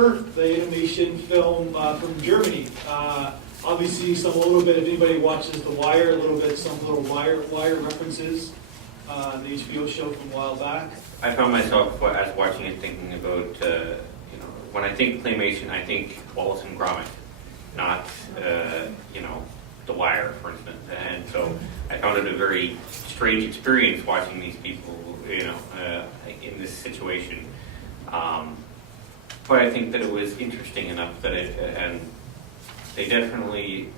HOPPER, the animation film from Germany. Obviously, a little bit, if anybody watches The Wire, a little bit, some little Wire references. The HBO show from a while back. I found myself, as watching it, thinking about, when I think claymation, I think Wallace and Gromit, not, The Wire, for instance. And so I found it a very strange experience watching these people, in this situation. But I think that it was interesting enough that and they definitely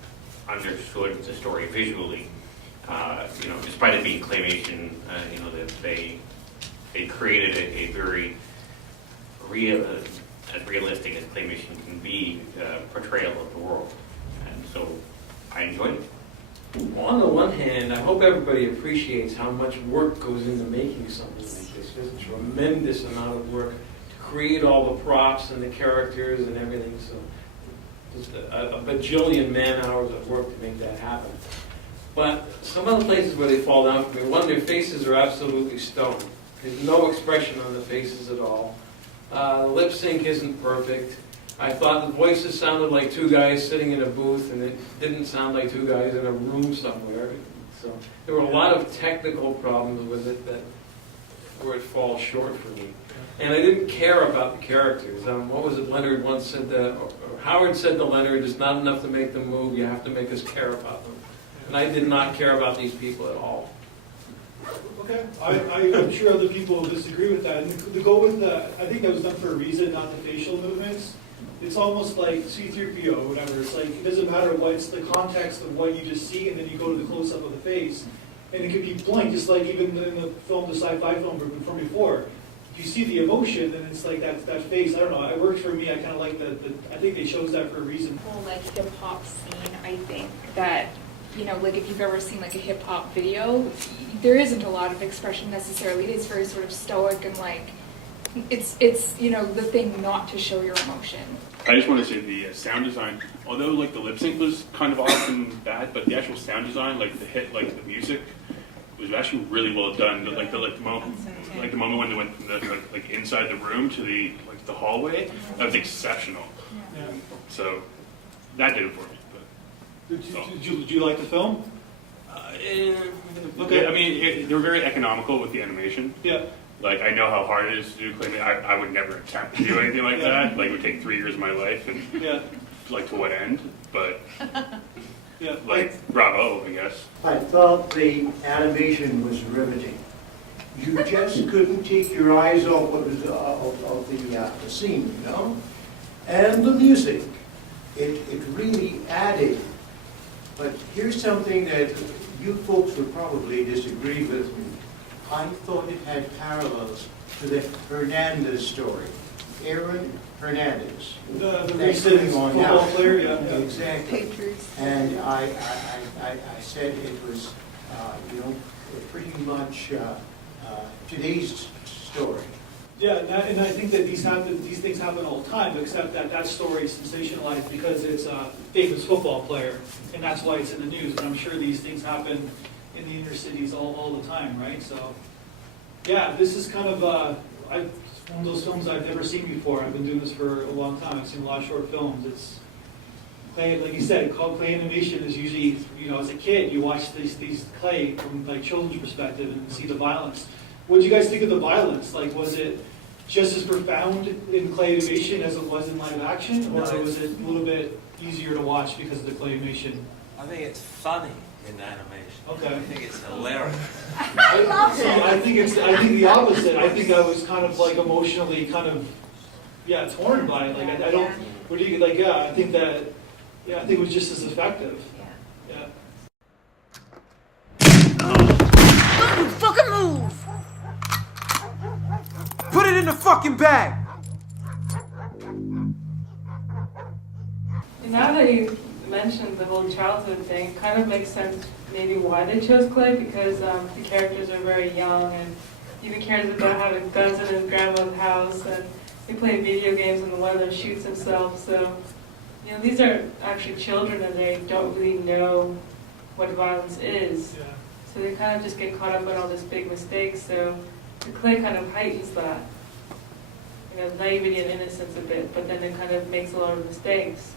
understood the story visually. Despite it being claymation, they created a very as realistic as claymation can be, portrayal of the world, and so I enjoyed it. Well, on the one hand, I hope everybody appreciates how much work goes into making something like this. There's a tremendous amount of work to create all the props and the characters and everything. So just a bajillion man hours of work to make that happen. But some of the places where they fall down for me, one, their faces are absolutely stone. There's no expression on the faces at all. The lip sync isn't perfect. I thought the voices sounded like two guys sitting in a booth, and it didn't sound like two guys in a room somewhere. So there were a lot of technical problems with it where it falls short for me. And I didn't care about the characters. What was it Leonard once said that, or Howard said to Leonard, it's not enough to make them move, you have to make us care about them. And I did not care about these people at all. Okay, I'm sure other people will disagree with that. And to go with I think that was done for a reason, not the facial movements. It's almost like C-3PO or whatever. It's like, it doesn't matter what's the context of what you just see, and then you go to the close-up of the face. And it could be blank, just like even in the film, the sci-fi film from before. If you see the emotion, then it's like that face. I don't know, it works for me. I kind of like I think they chose that for a reason. Whole like hip-hop scene, I think that, like if you've ever seen like a hip-hop video, there isn't a lot of expression necessarily. It is very sort of stoic and like, it's the thing not to show your emotion. I just want to say the sound design, although like the lip sync was kind of off and bad, but the actual sound design, like the music, was actually really well done. Like the moment when they went from the inside the room to the hallway, that was exceptional. Yeah. So that did it for me. Did you like the film? Okay. I mean, they were very economical with the animation. Yeah. Like, I know how hard it is to do claymation. I would never attempt to do anything like that. Like, it would take 3 years of my life, and like, to what end? But, bravo, I guess. I thought the animation was riveting. You just couldn't take your eyes off what was of the scene, And the music, it really added. But here's something that you folks would probably disagree with me. I thought it had parallels to the Hernandez story. Aaron Hernandez. The recent football player, yeah. Exactly. And I said it was, pretty much today's story. Yeah, and I think that these things happen all the time, except that story is sensationalized because it's a famous football player, and that's why it's in the news. And I'm sure these things happen in the inner cities all the time, right? So, yeah, this is kind of one of those films I've never seen before. I've been doing this for a long time. I've seen a lot of short films. It's clay, like you said, clay animation is usually, as a kid, you watch these clay from like children's perspective and see the violence. What did you guys think of the violence? Like, was it just as profound in clay animation as it was in live action, or was it a little bit easier to watch because of the clay animation? I think it's funny in animation. Okay. I think it's hilarious. I love it. I think the opposite. I think I was kind of like emotionally torn by it. Like I don't. What do you like? Yeah, I think that. Yeah, I think it was just as effective. Yeah. Don't fucking move! Put it in the fucking bag! Now that you mentioned the whole childhood thing, it kind of makes sense maybe why they chose clay, because the characters are very young, and even cares about having guns in his grandma's house, and they play video games and one of them shoots himself. So, these are actually children and they don't really know what violence is. Yeah. So they kind of just get caught up in all these big mistakes, so the clay kind of heightens that. naivety and innocence a bit, but then it kind of makes a lot of mistakes.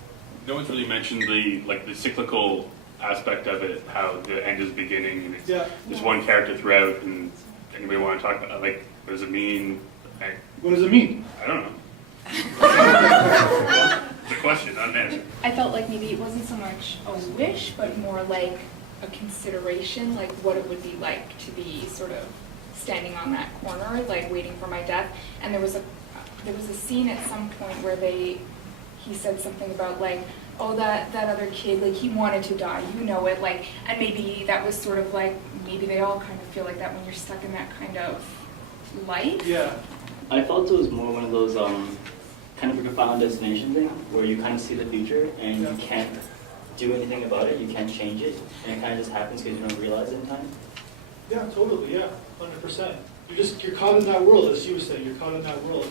No one's really mentioned the cyclical aspect of it, how the end is beginning, and it's there's one character throughout. And anybody want to talk about what does it mean? What does it mean? I don't know. It's a question, not an answer. I felt like maybe it wasn't so much a wish, but more like a consideration, like what it would be like to be sort of standing on that corner, like waiting for my death. And there was a scene at some point where he said something about like, oh, that other kid, like he wanted to die, you know it, like, and maybe that was sort of like, maybe they all kind of feel like that when you're stuck in that kind of life. Yeah. I felt it was more one of those kind of like a final destination thing where you kind of see the future and you can't do anything about it, you can't change it, and it kind of just happens because you don't realize it in time. Yeah, totally, yeah, 100%. You're caught in that world, as you were saying, you're caught in that world.